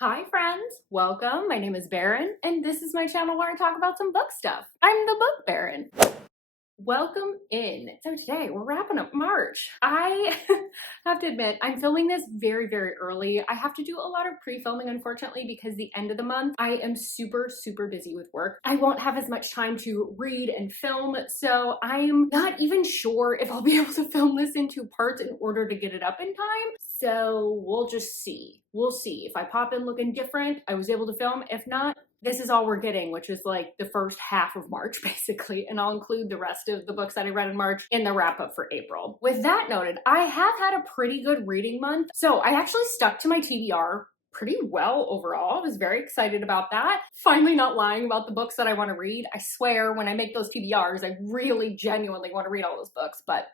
Hi friends, welcome. My name is Baron and this is my channel where I talk about some book stuff. I'm the Book Baron. Welcome in. So today we're wrapping up March. I have to admit, I'm filming this very early. I have to do a lot of pre-filming, unfortunately, because the end of the month, I am super busy with work. I won't have as much time to read and film, so I'm not even sure if I'll be able to film this in two parts in order to get it up in time. So we'll just see. We'll see. If I pop in looking different, I was able to film. If not, this is all we're getting, which is like the first half of March, basically, and I'll include the rest of the books that I read in March in the wrap up for April. With that noted, I have had a pretty good reading month, so I actually stuck to my TBR pretty well overall. I was very excited about that. Finally not lying about the books that I want to read. I swear, when I make those TBRs, I really genuinely want to read all those books, but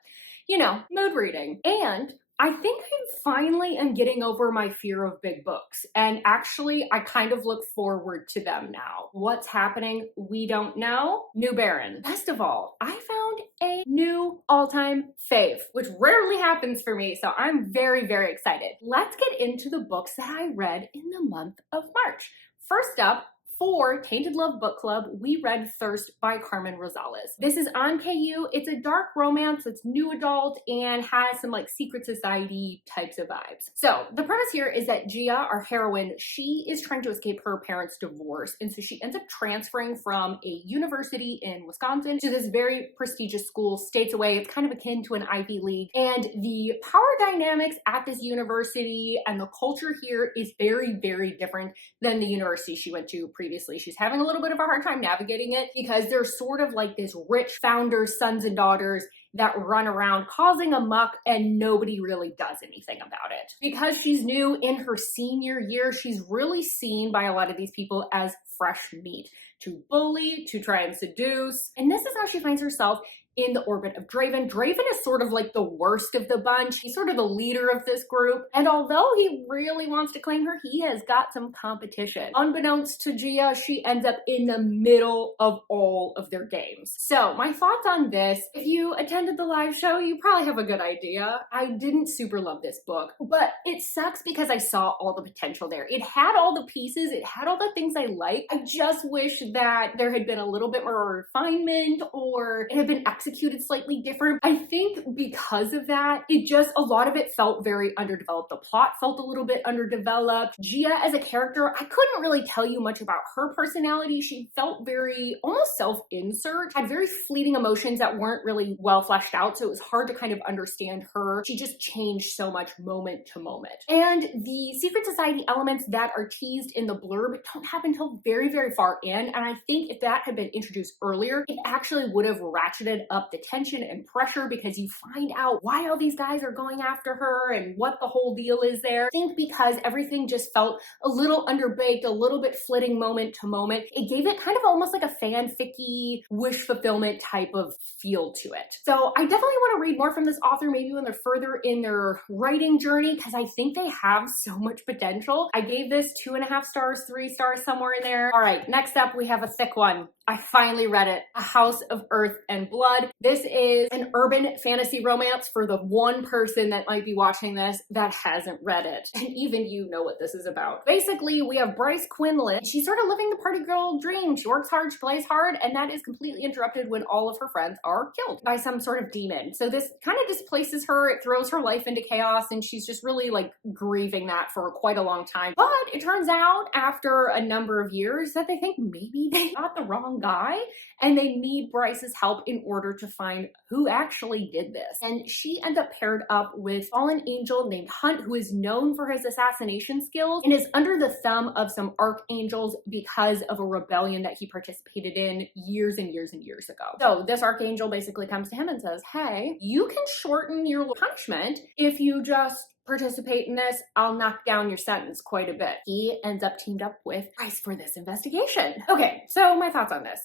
you know, mood reading. And I think I finally am getting over my fear of big books. And actually, I kind of look forward to them now. What's happening? We don't know. New Baron. Best of all, I found a new all-time fave, which rarely happens for me. So I'm very excited. Let's get into the books that I read in the month of March. First up, for Tainted Love Book Club, we read Thirst by Carmen Rosalez. This is on KU. It's a dark romance that's new adult and has some like secret society types of vibes. So the premise here is that Gia, our heroine, she is trying to escape her parents' divorce. And so she ends up transferring from a university in Wisconsin to this very prestigious school states away. It's kind of akin to an Ivy League. And the power dynamics at this university and the culture here is very different than the university she went to previously. She's having a little bit of a hard time navigating it because there's sort of like this rich founders, sons and daughters that run around causing a muck and nobody really does anything about it. Because she's new in her senior year, she's really seen by a lot of these people as fresh meat to bully, to try and seduce. And this is how she finds herself in the orbit of Draven. Draven is sort of like the worst of the bunch. He's sort of the leader of this group. And although he really wants to claim her, he has got some competition. Unbeknownst to Gia, she ends up in the middle of all of their games. So my thoughts on this, if you attended the live show, you probably have a good idea. I didn't super love this book, but it sucks because I saw all the potential there. It had all the pieces, it had all the things I like. I just wish that there had been a little bit more refinement or it had been executed slightly different. I think because of that, a lot of it felt very underdeveloped. The plot felt a little bit underdeveloped. Gia as a character, I couldn't really tell you much about her personality. She felt very almost self-insert, had very fleeting emotions that weren't really well fleshed out, so it was hard to kind of understand her. She just changed so much moment to moment. And the secret society elements that are teased in the blurb don't happen until very far in, and I think if that had been introduced earlier, it actually would have ratcheted up the tension and pressure because you find out why all these guys are going after her and what the whole deal is there. I think because everything just felt a little underbaked, a little bit flitting moment to moment, it gave it kind of almost like a fanficky wish fulfillment type of feel to it. So I definitely want to read more from this author, maybe when they're further in their writing journey, because I think they have so much potential. I gave this 2.5 stars, 3 stars, somewhere in there. All right, next up we have a thick one. I finally read it, A House of Earth and Blood. This is an urban fantasy romance for the one person that might be watching this that hasn't read it. And even you know what this is about. Basically, we have Bryce Quinlan. She's sort of living the party girl dream. She works hard, she plays hard, and that is completely interrupted when all of her friends are killed by some sort of demon. So this kind of displaces her, it throws her life into chaos, and she's just really like grieving that for quite a long time. But it turns out after a number of years that they think maybe they got the wrong guy and they need Bryce's help in order to find who actually did this. And she ends up paired up with a fallen angel named Hunt, who is known for his assassination skills and is under the thumb of some archangels because of a rebellion that he participated in years and years ago. So this archangel basically comes to him and says, hey, you can shorten your punishment if you just participate in this. I'll knock down your sentence quite a bit. He ends up teamed up with Bryce for this investigation. Okay, so my thoughts on this.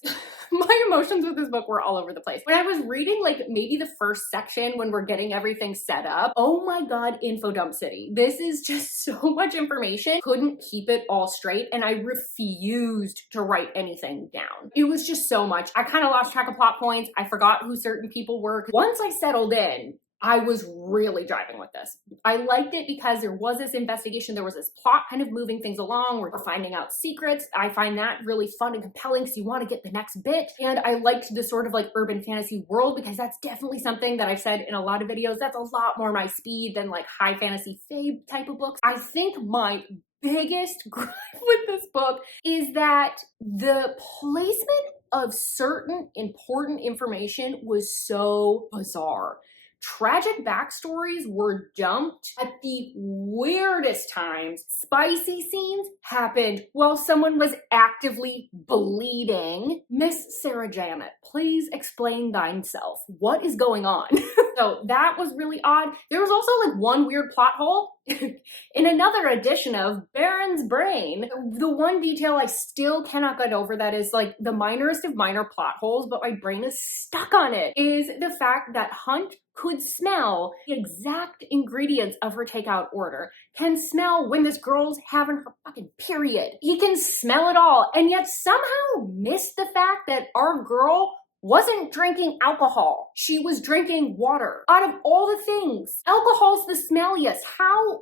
My emotions with this book were all over the place. When I was reading like maybe the first section when we're getting everything set up, oh my god, info dump city. This is just so much information. Couldn't keep it all straight and I refused to write anything down. It was just so much. I kind of lost track of plot points. I forgot who certain people were. Once I settled in, I was really driving with this. I liked it because there was this investigation, there was this plot kind of moving things along, we're finding out secrets. I find that really fun and compelling because you want to get the next bit. And I liked the sort of like urban fantasy world because that's definitely something that I've said in a lot of videos. That's a lot more my speed than like high fantasy fave type of books. I think my biggest gripe with this book is that the placement of certain important information was so bizarre. Tragic backstories were dumped at the weirdest times. Spicy scenes happened while someone was actively bleeding. Miss Sarah Janet, please explain thyself. What is going on? So that was really odd. There was also like one weird plot hole in another edition of Baron's Brain. The one detail I still cannot get over that is like the minorest of minor plot holes, but my brain is stuck on it, is the fact that Hunt could smell the exact ingredients of her takeout order, can smell when this girl's having her fucking period. He can smell it all, and yet somehow missed the fact that our girl wasn't drinking alcohol. She was drinking water. Out of all the things, alcohol's the smelliest. How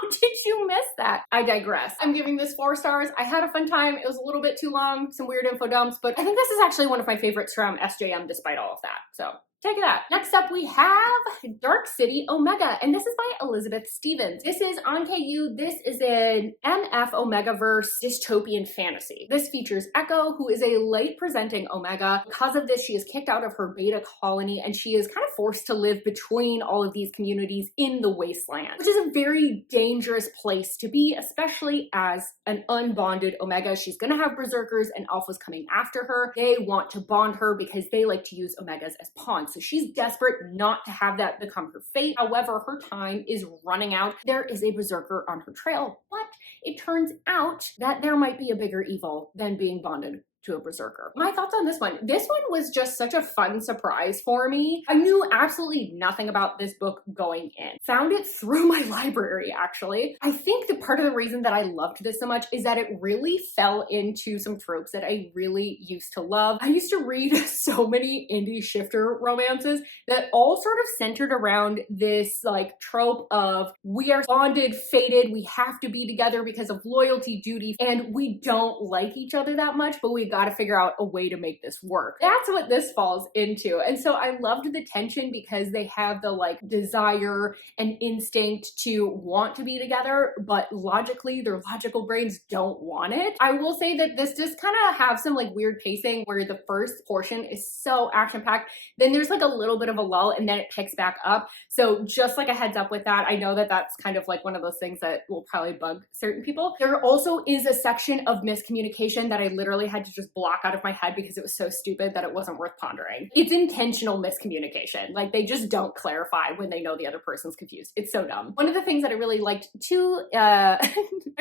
did you miss that? I digress. I'm giving this 4 stars. I had a fun time. It was a little bit too long, some weird info dumps, but I think this is actually one of my favorites from SJM despite all of that. So take that. Next up, we have Dark City Omega, and this is by Elizabeth Stevens. This is on KU. This is an MF Omega-verse dystopian fantasy. This features Echo, who is a late-presenting Omega. Because of this, she is kicked out of her beta colony, and she is kind of forced to live between all of these communities in the wasteland, which is a very dangerous place to be, especially as an unbonded Omega. She's gonna have berserkers and alphas coming after her. They want to bond her because they like to use Omegas as pawns. So she's desperate not to have that become her fate. However, her time is running out. There is a berserker on her trail, but it turns out that there might be a bigger evil than being bonded to a berserker. My thoughts on this one. This one was just such a fun surprise for me. I knew absolutely nothing about this book going in. Found it through my library, actually. I think the part of the reason that I loved this so much is that it really fell into some tropes that I really used to love. I used to read so many indie shifter romances that all sort of centered around this like trope of we are bonded, fated, we have to be together because of loyalty, duty, and we don't like each other that much, but we got to figure out a way to make this work. That's what this falls into. And so I loved the tension because they have the like desire and instinct to want to be together, but logically their logical brains don't want it. I will say that this just kind of have some like weird pacing where the first portion is so action-packed, then there's like a little bit of a lull and then it picks back up. So just like a heads up with that, I know that that's kind of like one of those things that will probably bug certain people. There also is a section of miscommunication that I literally had to just block out of my head because it was so stupid that it wasn't worth pondering. It's intentional miscommunication. Like they just don't clarify when they know the other person's confused. It's so dumb. One of the things that I really liked too, my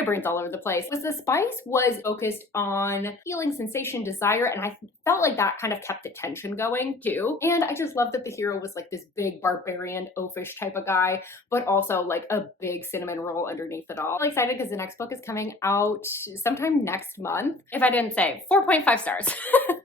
brain's all over the place, was the spice was focused on feeling, sensation, desire, and I felt like that kind of kept the tension going too. And I just love that the hero was like this big barbarian oafish type of guy, but also like a big cinnamon roll underneath it all. I'm excited because the next book is coming out sometime next month. If I didn't say, 4.5 stars.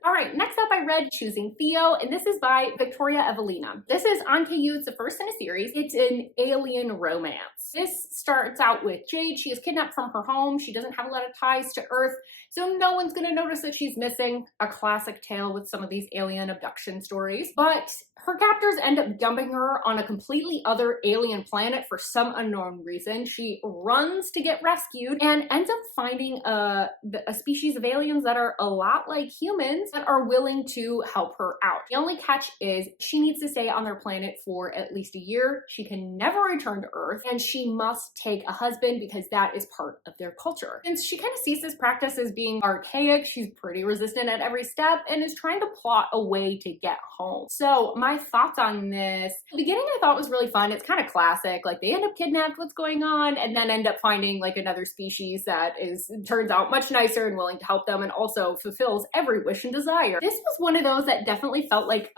All right, next up I read Choosing Theo, and this is by Victoria Evelina. This is on KU, it's the first in a series. It's an alien romance. This starts out with Jade. She is kidnapped from her home. She doesn't have a lot of ties to Earth, so no one's gonna notice that she's missing. A classic tale with some of these alien abduction stories. But her captors end up dumping her on a completely other alien planet for some unknown reason. She runs to get rescued and ends up finding a species of aliens that are a lot like humans that are willing to help her out. The only catch is she needs to stay on their planet for at least a year. She can never return to Earth, and she must take a husband because that is part of their culture. Since she kind of sees this practice as being archaic, she's pretty resistant at every step and is trying to plot a way to get home. So my thoughts on this, the beginning I thought was really fun. It's kind of classic, like they end up kidnapped, what's going on, and then end up finding like another species that turns out much nicer and willing to help them and also fulfills every wish and desire. This was one of those that definitely felt like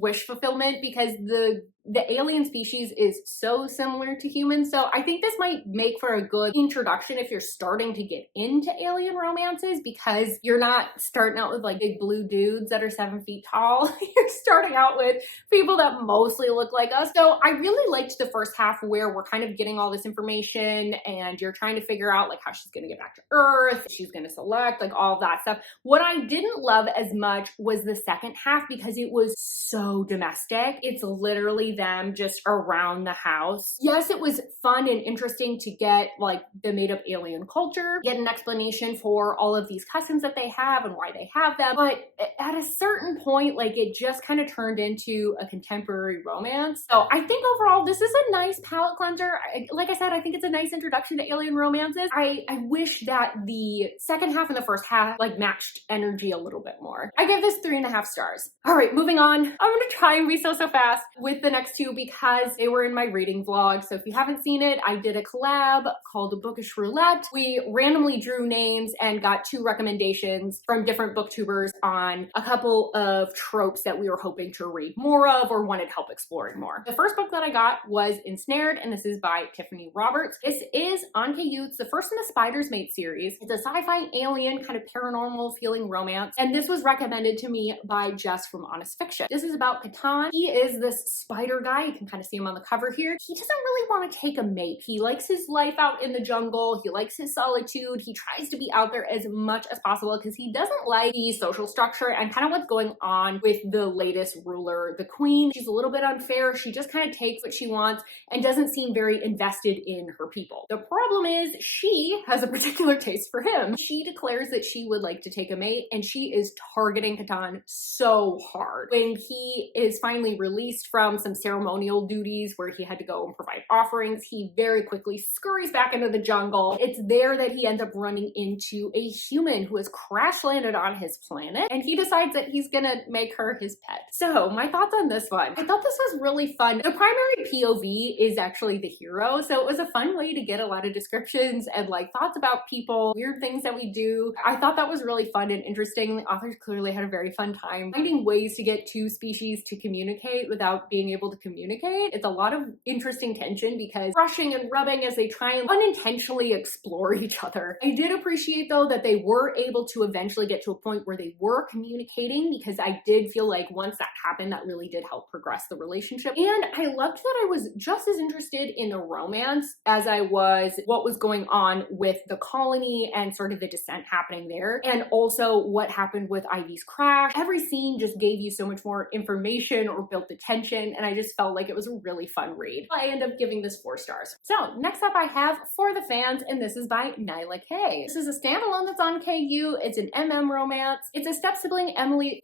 wish fulfillment because the the alien species is so similar to humans. So I think this might make for a good introduction if you're starting to get into alien romances, because you're not starting out with like big blue dudes that are 7 feet tall. You're starting out with people that mostly look like us. So I really liked the first half where we're kind of getting all this information and you're trying to figure out like how she's going to get back to Earth, she's going to select, like all of that stuff. What I didn't love as much was the second half because it was so domestic. It's literally them just around the house. Yes, it was fun and interesting to get like the made up alien culture, get an explanation for all of these customs that they have and why they have them. But at a certain point, like it just kind of turned into a contemporary romance. So I think overall, this is a nice palate cleanser. Like I said, I think it's a nice introduction to alien romances. I wish that the second half and the first half like matched energy a little bit more. I give this 3.5 stars. All right, moving on. I'm gonna try and be so fast with the next two because they were in my reading vlog. So if you haven't seen it, I did a collab called the Bookish Roulette. We randomly drew names and got 2 recommendations from different booktubers on a couple of tropes that we were hoping to read more of or wanted help exploring more. The first book that I got was Ensared, and this is by Tiffany Roberts. This is on KU. It's the first in the Spider's Mate series. It's a sci-fi alien kind of paranormal feeling romance, and this was recommended to me by Jess from Honest Fiction. This is about Catan. He is this spider guy. You can kind of see him on the cover here. He doesn't really want to take a mate. He likes his life out in the jungle. He likes his solitude. He tries to be out there as much as possible because he doesn't like the social structure and kind of what's going on with the latest ruler, the queen. She's a little bit unfair. She just kind of takes what she wants and doesn't seem very invested in her people. The problem is she has a particular taste for him. She declares that she would like to take a mate, and she is targeting Catan so hard. When he is finally released from some ceremonial duties where he had to go and provide offerings, he very quickly scurries back into the jungle. It's there that he ends up running into a human who has crash landed on his planet, and he decides that he's gonna make her his pet. So my thoughts on this one. I thought this was really fun. The primary POV is actually the hero, so it was a fun way to get a lot of descriptions and like thoughts about people, weird things that we do. I thought that was really fun and interesting. The authors clearly had a very fun time finding ways to get 2 species to communicate without being able to communicate. It's a lot of interesting tension because brushing and rubbing as they try and unintentionally explore each other. I did appreciate though that they were able to eventually get to a point where they were communicating, because I did feel like once that happened, that really did help progress the relationship. And I loved that I was just as interested in the romance as I was what was going on with the colony and sort of the descent happening there, and also what happened with Ivy's crash. Every scene just gave you so much more information or built the tension, and I just felt like it was a really fun read. I end up giving this 4 stars. So next up I have For the Fans, and this is by Nyla K. This is a standalone that's on KU. It's an MM romance. It's a step-sibling Emily's?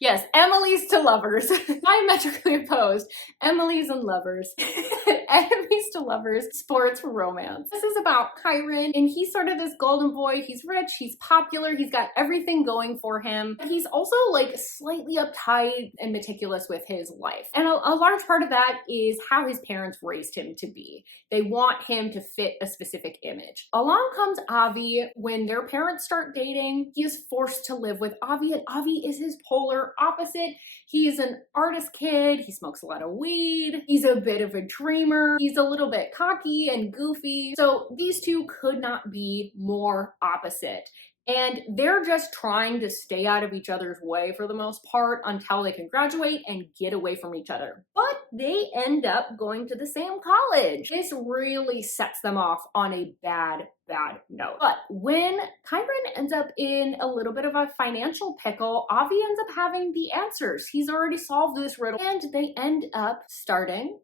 Yes, Emily's to lovers. Diametrically opposed. Emily's and lovers. Enemies to lovers. Sports romance. This is about Kyron, and he's sort of this golden boy. He's rich, he's popular, he's got everything going for him, but he's also like slightly uptight and meticulous with his life. And a large part of that is how his parents raised him to be. They want him to fit a specific image. Along comes Avi. When their parents start dating, he is forced to live with Avi, and Avi is his polar opposite. He's an artist kid. He smokes a lot of weed. He's a bit of a dreamer. He's a little bit cocky and goofy. So these two could not be more opposite. And they're just trying to stay out of each other's way for the most part until they can graduate and get away from each other. But they end up going to the same college. This really sets them off on a bad note. But when Kyron ends up in a little bit of a financial pickle, Avi ends up having the answers. He's already solved this riddle, and they end up starting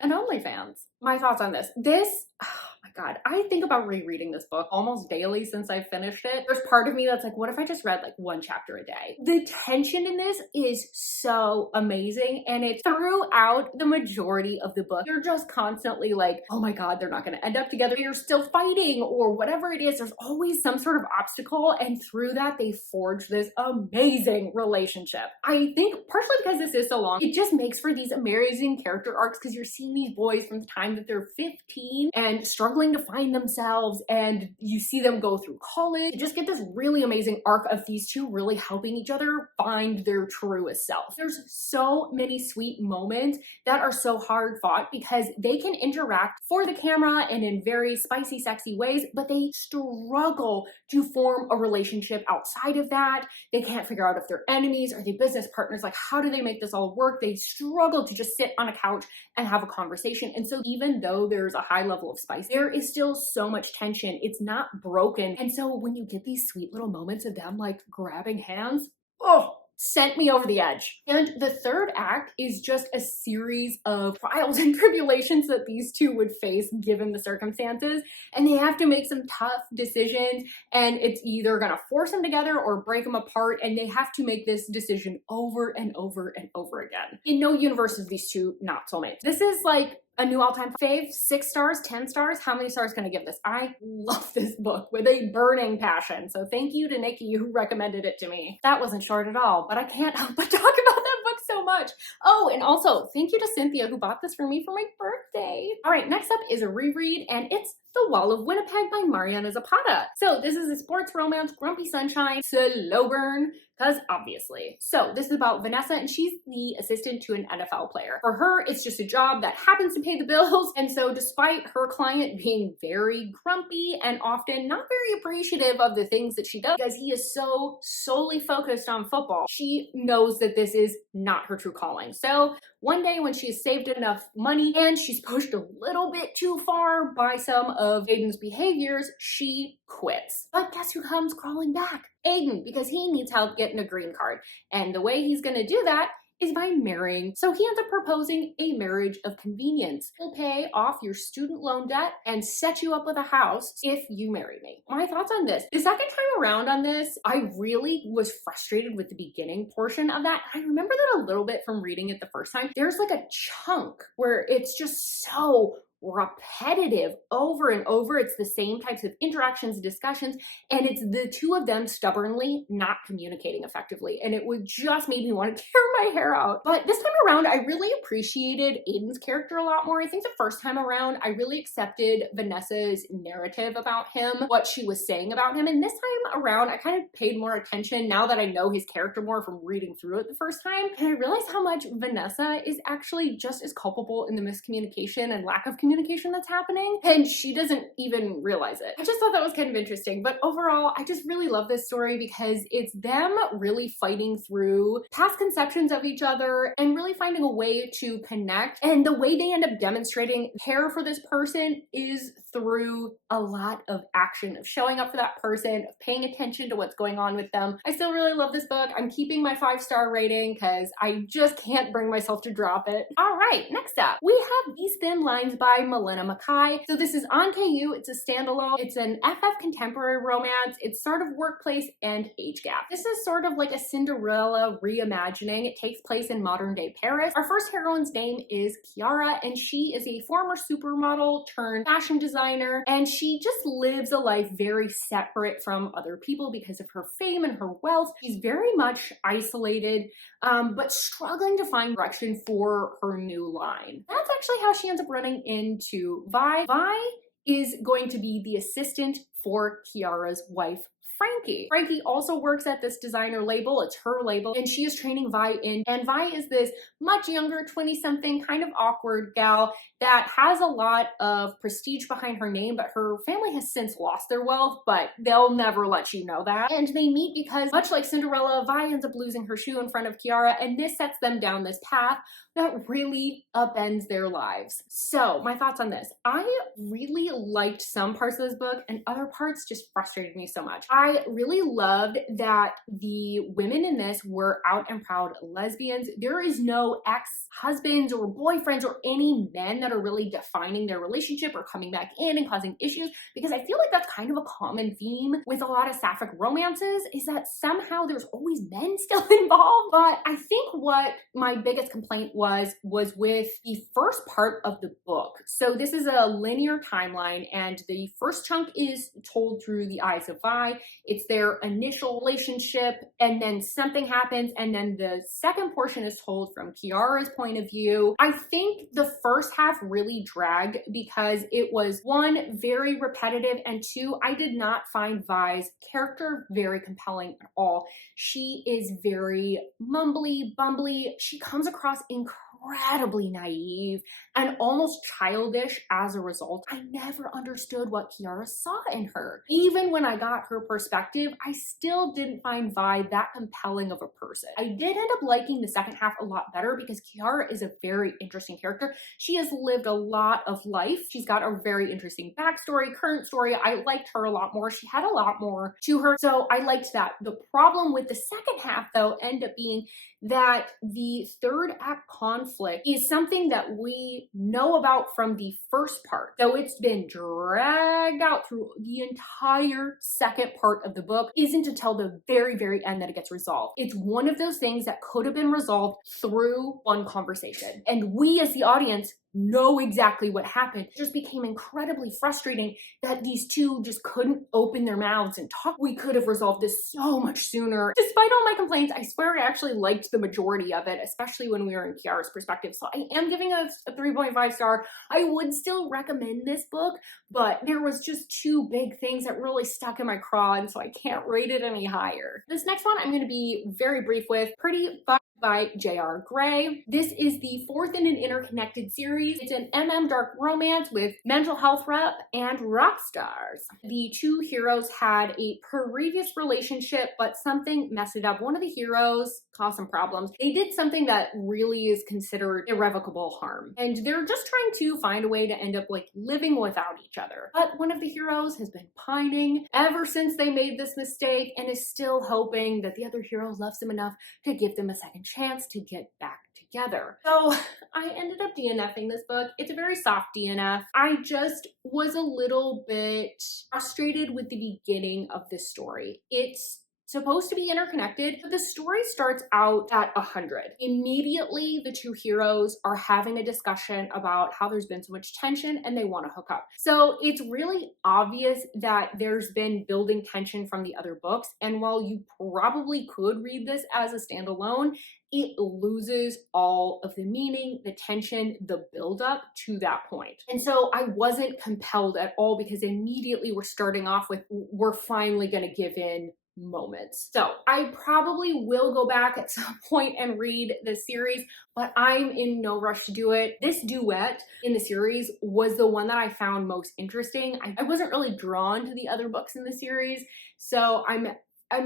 an OnlyFans. My thoughts on this. Oh my God, I think about rereading this book almost daily since I finished it. There's part of me that's like, what if I just read like 1 chapter a day? The tension in this is so amazing, and it's throughout the majority of the book. You're just constantly like, oh my God, they're not gonna end up together. You're still fighting or whatever it is. There's always some sort of obstacle, and through that, they forge this amazing relationship. I think partially because this is so long, it just makes for these amazing character arcs because you're seeing these boys from the time that they're 15 and struggling struggling to find themselves, and you see them go through college. You just get this really amazing arc of these two really helping each other find their truest self. There's so many sweet moments that are so hard fought because they can interact for the camera and in very spicy, sexy ways, but they struggle to form a relationship outside of that. They can't figure out if they're enemies or they business partners. Like, how do they make this all work? They struggle to just sit on a couch and have a conversation. And so even though there's a high level of spice, there is still so much tension. It's not broken. And so when you get these sweet little moments of them like grabbing hands, oh, sent me over the edge. And the third act is just a series of trials and tribulations that these two would face given the circumstances. And they have to make some tough decisions, and it's either gonna force them together or break them apart, and they have to make this decision over and over and over again. In no universe is these two not soulmates. This is like a new all-time fave. 6 stars, 10 stars. How many stars can I give this? I love this book with a burning passion. So thank you to Nikki who recommended it to me. That wasn't short at all, but I can't help but talk about that book so much. Oh, and also thank you to Cynthia who bought this for me for my birthday. All right, next up is a reread, and it's The Wall of Winnipeg by Mariana Zapata. So this is a sports romance, grumpy sunshine, slow burn, because obviously. So this is about Vanessa, and she's the assistant to an NFL player. For her, it's just a job that happens to pay the bills. And so despite her client being very grumpy and often not very appreciative of the things that she does, because he is so solely focused on football, she knows that this is not her true calling. So one day when she's saved enough money and she's pushed a little bit too far by some of Aiden's behaviors, she quits. But guess who comes crawling back? Aiden, because he needs help getting a green card. And the way he's gonna do that is by marrying. So he ends up proposing a marriage of convenience. He'll pay off your student loan debt and set you up with a house if you marry me. My thoughts on this. The second time around on this, I really was frustrated with the beginning portion of that. I remember that a little bit from reading it the first time. There's like a chunk where it's just so repetitive over and over. It's the same types of interactions, discussions, and it's the two of them stubbornly not communicating effectively. And it would just make me want to tear my hair out. But this time around, I really appreciated Aiden's character a lot more. I think the first time around, I really accepted Vanessa's narrative about him, what she was saying about him. And this time around, I kind of paid more attention now that I know his character more from reading through it the first time. And I realized how much Vanessa is actually just as culpable in the miscommunication and lack of communication that's happening, and she doesn't even realize it. I just thought that was kind of interesting. But overall, I just really love this story because it's them really fighting through past conceptions of each other and really finding a way to connect. And the way they end up demonstrating care for this person is through a lot of action, of showing up for that person, of paying attention to what's going on with them. I still really love this book. I'm keeping my 5-star rating because I just can't bring myself to drop it. All right, next up, we have These Thin Lines by Nyla K. So this is on KU. It's a standalone. It's an FF contemporary romance. It's sort of workplace and age gap. This is sort of like a Cinderella reimagining. It takes place in modern day Paris. Our first heroine's name is Kiara, and she is a former supermodel turned fashion designer, and she just lives a life very separate from other people because of her fame and her wealth. She's very much isolated, but struggling to find direction for her new line. That's actually how she ends up running into Vi. Vi is going to be the assistant for Kiara's wife, Frankie. Frankie also works at this designer label. It's her label, and she is training Vi in. And Vi is this much younger, 20-something, kind of awkward gal that has a lot of prestige behind her name, but her family has since lost their wealth, but they'll never let you know that. And they meet because, much like Cinderella, Vi ends up losing her shoe in front of Kiara, and this sets them down this path that really upends their lives. So, my thoughts on this. I really liked some parts of this book, and other parts just frustrated me so much. I really loved that the women in this were out and proud lesbians. There is no ex-husbands or boyfriends or any men that are really defining their relationship or coming back in and causing issues, because I feel like that's kind of a common theme with a lot of sapphic romances, is that somehow there's always men still involved. But I think what my biggest complaint was with the first part of the book. So this is a linear timeline, and the first chunk is told through the eyes of Vi. It's their initial relationship, and then something happens, and then the second portion is told from Kiara's point of view. I think the first half half really dragged because it was, one, very repetitive, and two, I did not find Vi's character very compelling at all. She is very mumbly, bumbly. She comes across incredibly naive and almost childish as a result. I never understood what Kiara saw in her. Even when I got her perspective, I still didn't find Vi that compelling of a person. I did end up liking the second half a lot better because Kiara is a very interesting character. She has lived a lot of life. She's got a very interesting backstory, current story. I liked her a lot more. She had a lot more to her, so I liked that. The problem with the second half, though, ended up being that the third act conflict is something that we know about from the first part, though it's been dragged out through the entire second part of the book. Isn't until the very, very end that it gets resolved. It's one of those things that could have been resolved through one conversation, and we as the audience know exactly what happened. It just became incredibly frustrating that these two just couldn't open their mouths and talk. We could have resolved this so much sooner. Despite all my complaints, I swear I actually liked the majority of it, especially when we were in Kiara's perspective. So I am giving a 3.5 star. I would still recommend this book, but there was just two big things that really stuck in my craw, and so I can't rate it any higher. This next one I'm going to be very brief with. Pretty Fucked by J.R. Gray. This is the fourth in an interconnected series. It's an dark romance with mental health rep and rock stars. The two heroes had a previous relationship, but something messed it up. One of the heroes caused some problems. They did something that really is considered irrevocable harm, and they're just trying to find a way to end up like living without each other. But one of the heroes has been pining ever since they made this mistake and is still hoping that the other hero loves them enough to give them a second chance to get back together. So I ended up DNFing this book. It's a very soft DNF. I just was a little bit frustrated with the beginning of this story. It's supposed to be interconnected, but the story starts out at 100. Immediately, the two heroes are having a discussion about how there's been so much tension and they want to hook up. So it's really obvious that there's been building tension from the other books, and while you probably could read this as a standalone, it loses all of the meaning, the tension, the buildup to that point. And so I wasn't compelled at all because immediately we're starting off with, we're finally gonna give in moments. So I probably will go back at some point and read this series, but I'm in no rush to do it. This duet in the series was the one that I found most interesting. I wasn't really drawn to the other books in the series, so I'm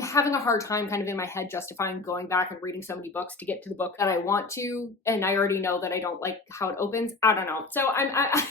having a hard time kind of in my head justifying going back and reading so many books to get to the book that I want to, and I already know that I don't like how it opens. I don't know. So I have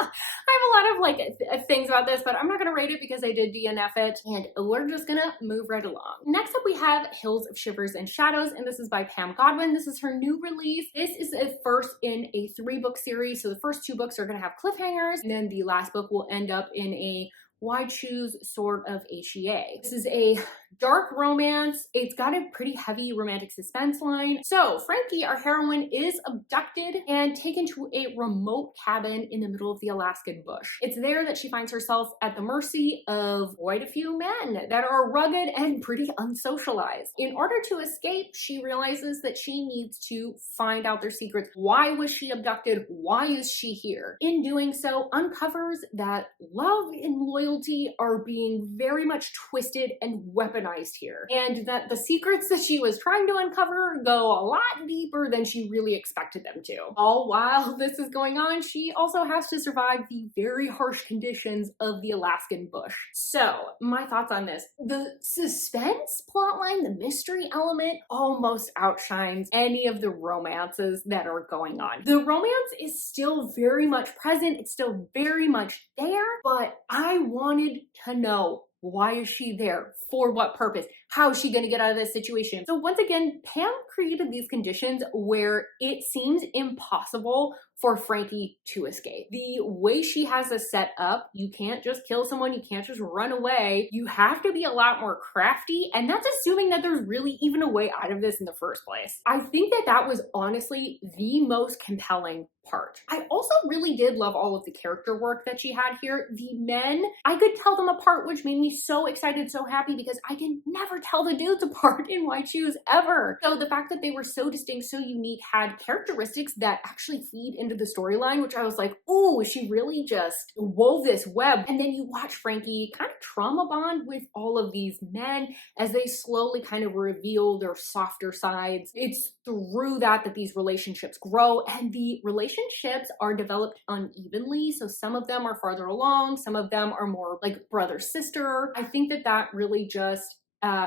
a lot of like things about this, but I'm not gonna rate it because I did DNF it, and we're just gonna move right along. Next up we have Hills of Shivers and Shadows, and this is by Pam Godwin. This is her new release. This is a first in a 3-book series, so the first 2 books are gonna have cliffhangers, and then the last book will end up in a why choose sort of HEA. This is a dark romance. It's got a pretty heavy romantic suspense line. So Frankie, our heroine, is abducted and taken to a remote cabin in the middle of the Alaskan bush. It's there that she finds herself at the mercy of quite a few men that are rugged and pretty unsocialized. In order to escape, she realizes that she needs to find out their secrets. Why was she abducted? Why is she here? In doing so, uncovers that love and loyalty are being very much twisted and weaponized here, and that the secrets that she was trying to uncover go a lot deeper than she really expected them to. All while this is going on, she also has to survive the very harsh conditions of the Alaskan bush. So my thoughts on this: the suspense plotline, the mystery element almost outshines any of the romances that are going on. The romance is still very much present, it's still very much there, but I wanted to know, why is she there? For what purpose? How is she going to get out of this situation? So once again, Pam created these conditions where it seems impossible for Frankie to escape. The way she has this set up, you can't just kill someone, you can't just run away. You have to be a lot more crafty, and that's assuming that there's really even a way out of this in the first place. I think that that was honestly the most compelling part. I also really did love all of the character work that she had here. The men, I could tell them apart, which made me so excited, so happy, because I can never tell the dudes apart in Why Choose ever. So the fact that they were so distinct, so unique, had characteristics that actually feed into end of the storyline, which I was like, oh, she really just wove this web. And then you watch Frankie kind of trauma bond with all of these men as they slowly kind of reveal their softer sides. It's through that these relationships grow, and the relationships are developed unevenly. So some of them are farther along, some of them are more like brother sister. I think that really just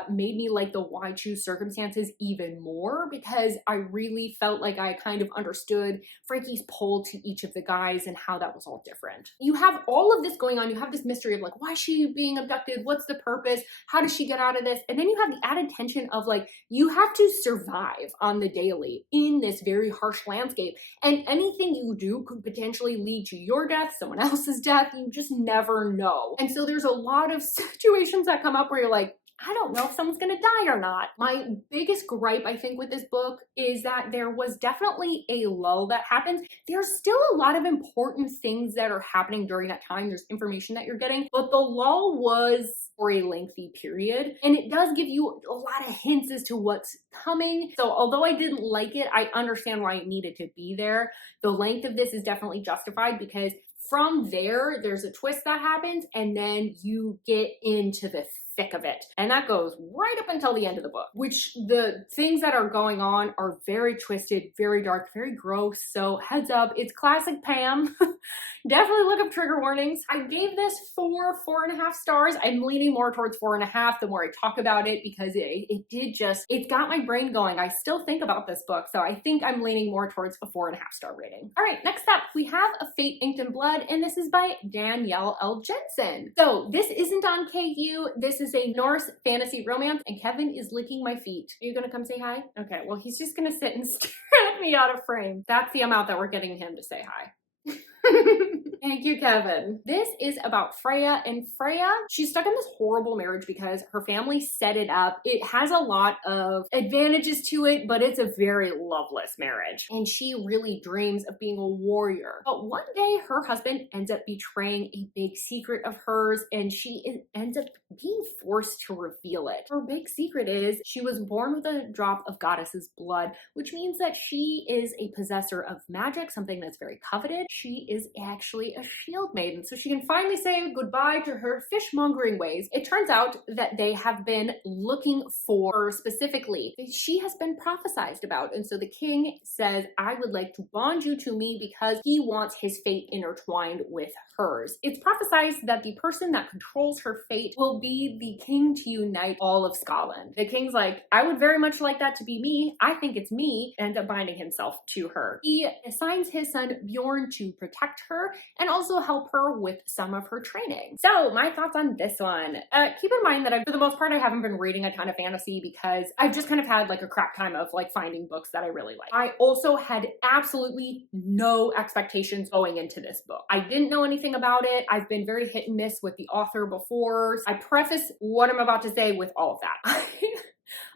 made me like the Why Choose Circumstances even more, because I really felt like I kind of understood Frankie's pull to each of the guys and how that was all different. You have all of this going on. You have this mystery of like, why is she being abducted? What's the purpose? How does she get out of this? And then you have the added tension of like, you have to survive on the daily in this very harsh landscape. And anything you do could potentially lead to your death, someone else's death. You just never know. And so there's a lot of situations that come up where you're like, I don't know if someone's gonna die or not. My biggest gripe, I think, with this book is that there was definitely a lull that happens. There's still a lot of important things that are happening during that time. There's information that you're getting, but the lull was for a lengthy period. And it does give you a lot of hints as to what's coming. So although I didn't like it, I understand why it needed to be there. The length of this is definitely justified, because from there's a twist that happens, and then you get into the thick of it. And that goes right up until the end of the book, which the things that are going on are very twisted, very dark, very gross. So heads up, it's classic Pam. Definitely look up trigger warnings. I gave this 4.5 stars. I'm leaning more towards 4.5 the more I talk about it, because it's got my brain going. I still think about this book. So I think I'm leaning more towards a 4.5 star rating. All right, next up, we have A Fate Inked in Blood, and this is by Danielle L. Jensen. So this isn't on KU. This is a Norse fantasy romance, and Kevin is licking my feet. Are you gonna come say hi? Okay, well, he's just gonna sit and stare at me out of frame. That's the amount that we're getting him to say hi. Thank you, Kevin. This is about Freya, and Freya, she's stuck in this horrible marriage because her family set it up. It has a lot of advantages to it, but it's a very loveless marriage. And she really dreams of being a warrior. But one day her husband ends up betraying a big secret of hers, and she ends up being forced to reveal it. Her big secret is she was born with a drop of goddess's blood, which means that she is a possessor of magic, something that's very coveted. She is actually a shield maiden, so she can finally say goodbye to her fishmongering ways. It turns out that they have been looking for her specifically. She has been prophesized about, and so the king says, I would like to bond you to me because he wants his fate intertwined with hers. It's prophesied that the person that controls her fate will be the king to unite all of Scotland. The king's like, I would very much like that to be me. I think it's me, and ends up binding himself to her. He assigns his son Bjorn to protect her and also help her with some of her training. So my thoughts on this one. Keep in mind that for the most part, I haven't been reading a ton of fantasy because I've just kind of had like a crap time of like finding books that I really like. I also had absolutely no expectations going into this book. I didn't know anything about it. I've been very hit and miss with the author before. I preface what I'm about to say with all of that.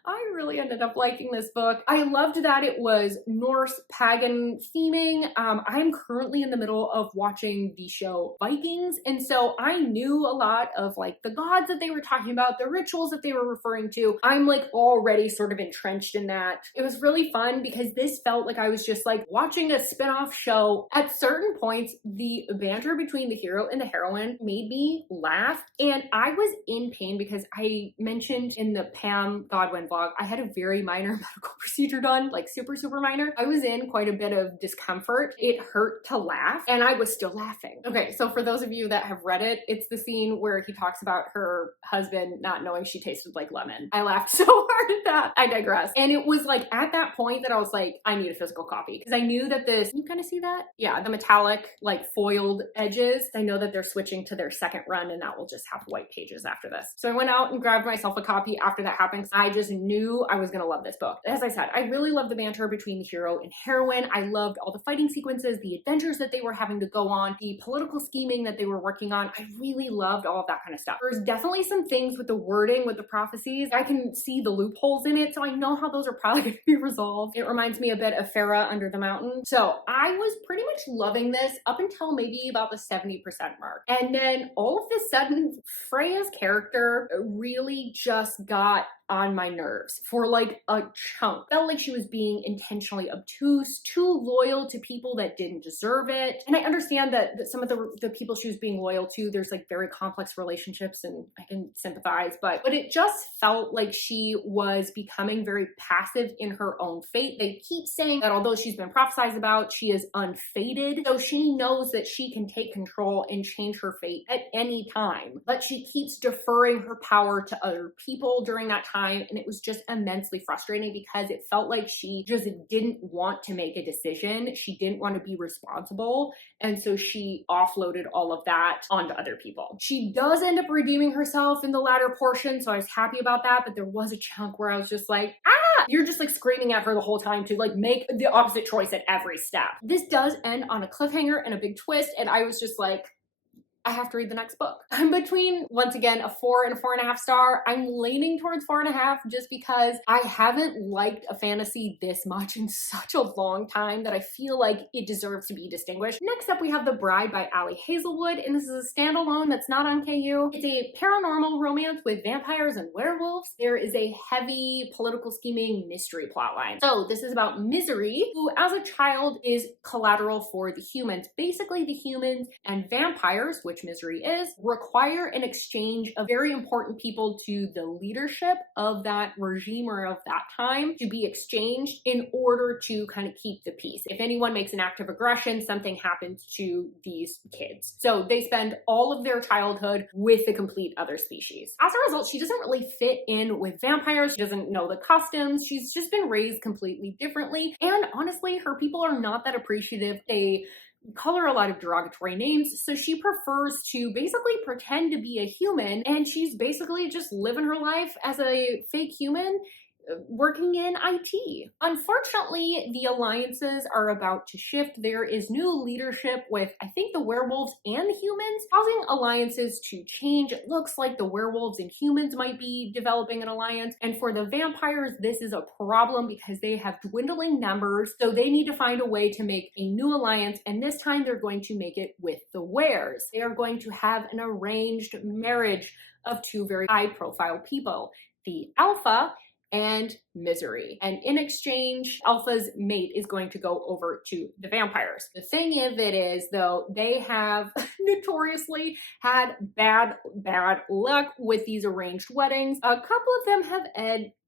I really ended up liking this book. I loved that it was Norse pagan theming. I'm currently in the middle of watching the show Vikings, and so I knew a lot of like the gods that they were talking about, the rituals that they were referring to. I'm like already sort of entrenched in that. It was really fun because this felt like I was just like watching a spin-off show. At certain points, the banter between the hero and the heroine made me laugh, and I was in pain because I mentioned in the Pam Godwin vlog, I had a very minor medical procedure done, like super, super minor. I was in quite a bit of discomfort. It hurt to laugh, and I was still laughing. Okay, so for those of you that have read it, it's the scene where he talks about her husband not knowing she tasted like lemon. I laughed so hard at that. I digress. And it was like at that point that I was like, I need a physical copy, because I knew that can you kind of see that? Yeah, the metallic like foiled edges. I know that they're switching to their second run, and that will just have white pages after this. So I went out and grabbed myself a copy after that happened. I just knew I was gonna love this book. As I said, I really loved the banter between the hero and heroine. I loved all the fighting sequences, the adventures that they were having to go on, the political scheming that they were working on. I really loved all of that kind of stuff. There's definitely some things with the wording, with the prophecies. I can see the loopholes in it, so I know how those are probably gonna be resolved. It reminds me a bit of Farah Under the Mountain. So I was pretty much loving this up until maybe about the 70% mark. And then all of a sudden, Freya's character really just got on my nerves. nerves for like a chunk. Felt like she was being intentionally obtuse, too loyal to people that didn't deserve it. And I understand that some of the people she was being loyal to, there's like very complex relationships and I can sympathize, but it just felt like she was becoming very passive in her own fate. They keep saying that although she's been prophesized about, she is unfated. So she knows that she can take control and change her fate at any time, but she keeps deferring her power to other people during that time. And it was just immensely frustrating because it felt like she just didn't want to make a decision. She didn't want to be responsible. And so she offloaded all of that onto other people. She does end up redeeming herself in the latter portion, so I was happy about that, but there was a chunk where I was just like, ah! You're just like screaming at her the whole time to like make the opposite choice at every step. This does end on a cliffhanger and a big twist, and I was just like, I have to read the next book. I'm between, once again, a 4 and a 4.5 star. I'm leaning towards 4.5 just because I haven't liked a fantasy this much in such a long time that I feel like it deserves to be distinguished. Next up, we have The Bride by Ali Hazelwood, and this is a standalone that's not on KU. It's a paranormal romance with vampires and werewolves. There is a heavy political scheming mystery plotline. So this is about Misery, who as a child is collateral for the humans. Basically, the humans and vampires, which Misery is, require an exchange of very important people to the leadership of that regime or of that time to be exchanged in order to kind of keep the peace. If anyone makes an act of aggression, something happens to these kids. So they spend all of their childhood with the complete other species. As a result, she doesn't really fit in with vampires. She doesn't know the customs. She's just been raised completely differently. And honestly, her people are not that appreciative. They call her a lot of derogatory names, so she prefers to basically pretend to be a human, and she's basically just living her life as a fake human working in IT. Unfortunately, the alliances are about to shift. There is new leadership with, I think, the werewolves and the humans, causing alliances to change. It looks like the werewolves and humans might be developing an alliance. And for the vampires, this is a problem because they have dwindling numbers. So they need to find a way to make a new alliance. And this time they're going to make it with the wares. They are going to have an arranged marriage of two very high profile people, the Alpha and Misery. And in exchange, Alpha's mate is going to go over to the vampires. The thing of it is, though, they have notoriously had bad luck with these arranged weddings. A couple of them have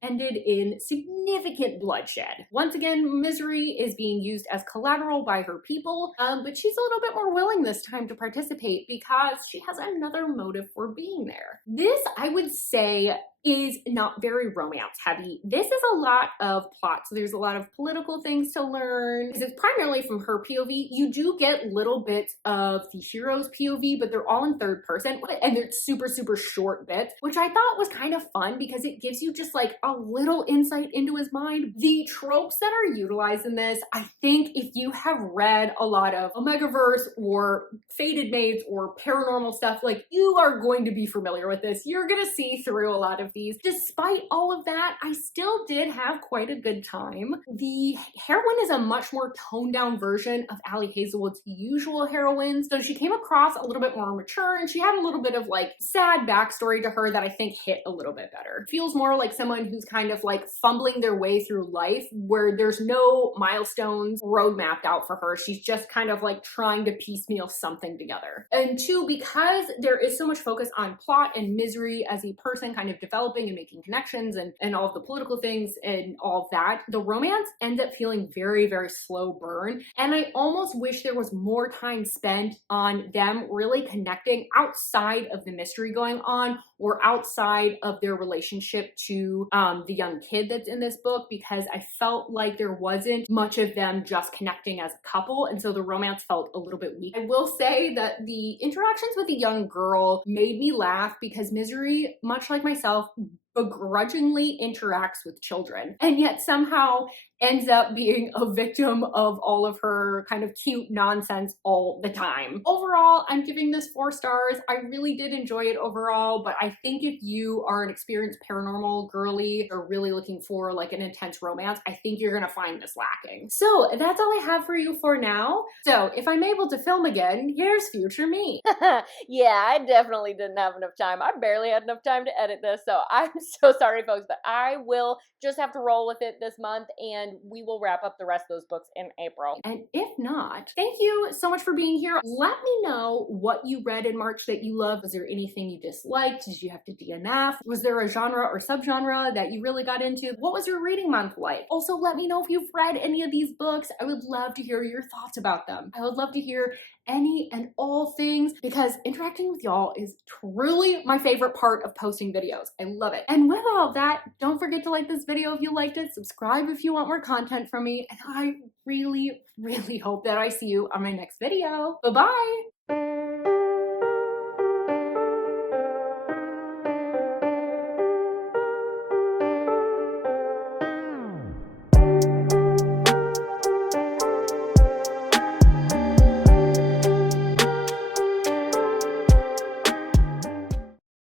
ended in significant bloodshed. Once again, Misery is being used as collateral by her people, but she's a little bit more willing this time to participate because she has another motive for being there. This, I would say, is not very romance heavy. This is a lot of plot. So there's a lot of political things to learn because it's primarily from her POV. You do get little bits of the hero's POV, but they're all in third person and they're super short bits, which I thought was kind of fun because it gives you just like a little insight into his mind. The tropes that are utilized in this, I think if you have read a lot of Omegaverse or Fated Maids or paranormal stuff, like you are going to be familiar with this. You're gonna see through a lot of these. Despite all of that, I still did have quite a good time. The heroine is a much more toned down version of Ali Hazelwood's usual heroines. So she came across a little bit more mature and she had a little bit of like sad backstory to her that I think hit a little bit better. Feels more like someone who's kind of like fumbling their way through life where there's no milestones road mapped out for her. She's just kind of like trying to piecemeal something together. And two, because there is so much focus on plot and Misery as a person kind of developing and making connections and all of the political things and all of that, the romance ends up feeling very slow burn. And I almost wish there was more time spent on them really connecting outside of the mystery going on or outside of their relationship to the young kid that's in this book, because I felt like there wasn't much of them just connecting as a couple, and so the romance felt a little bit weak. I will say that the interactions with the young girl made me laugh because Misery, much like myself, begrudgingly interacts with children, and yet somehow ends up being a victim of all of her kind of cute nonsense all the time. Overall, I'm giving this 4 stars. I really did enjoy it overall, but I think if you are an experienced paranormal girly or really looking for like an intense romance, I think you're gonna find this lacking. So that's all I have for you for now. So if I'm able to film again, here's future me. Yeah, I definitely didn't have enough time. I barely had enough time to edit this, so I'm so sorry, folks, but I will just have to roll with it this month, and we will wrap up the rest of those books in April. And if not, thank you so much for being here. Let me know what you read in March that you loved. Was there anything you disliked? Did you have to DNF? Was there a genre or subgenre that you really got into? What was your reading month like? Also, let me know if you've read any of these books. I would love to hear your thoughts about them. I would love to hear any and all things because interacting with y'all is truly my favorite part of posting videos. I love it. And with all of that, don't forget to like this video if you liked it, subscribe if you want more content from me, and I really, really hope that I see you on my next video. Bye-bye.